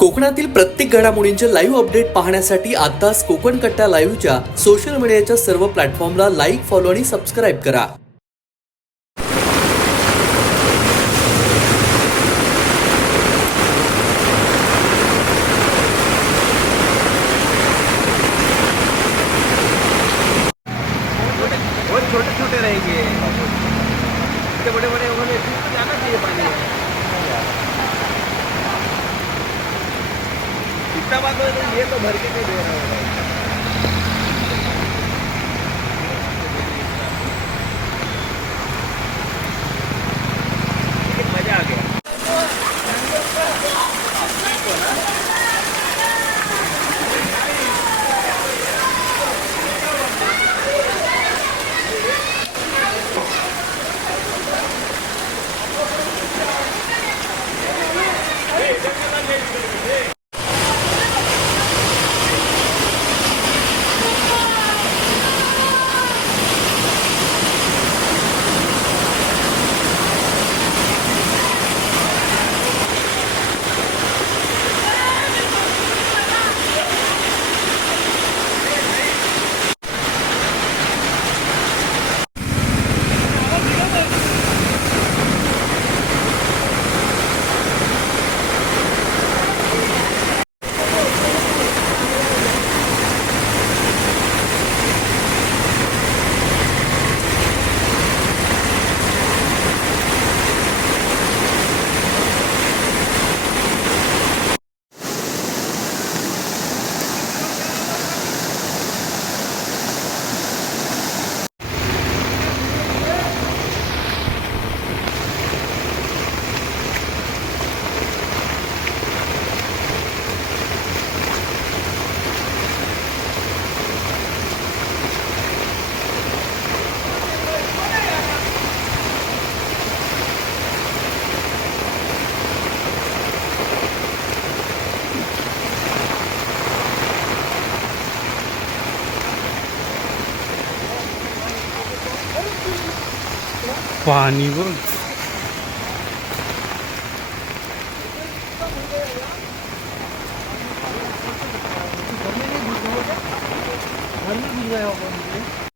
कोकणातील प्रत्येक घडामोडींचे लाईव्ह अपडेट पाहण्यासाठी आताच कोकण कट्टा लाईव्हच्या सोशल मीडियाच्या सर्व प्लॅटफॉर्मला लाईक, फॉलो आणि सबस्क्राईब करा. बहुत छोटे छोटे रहेंगे, इतने बड़े बड़े होने तो जाना चाहिए पानी. इतना बात हो तो ये तो भर के नहीं दे रहा है. लेकिन मजा आ गया. पाणी बघ. घर में घुस गया.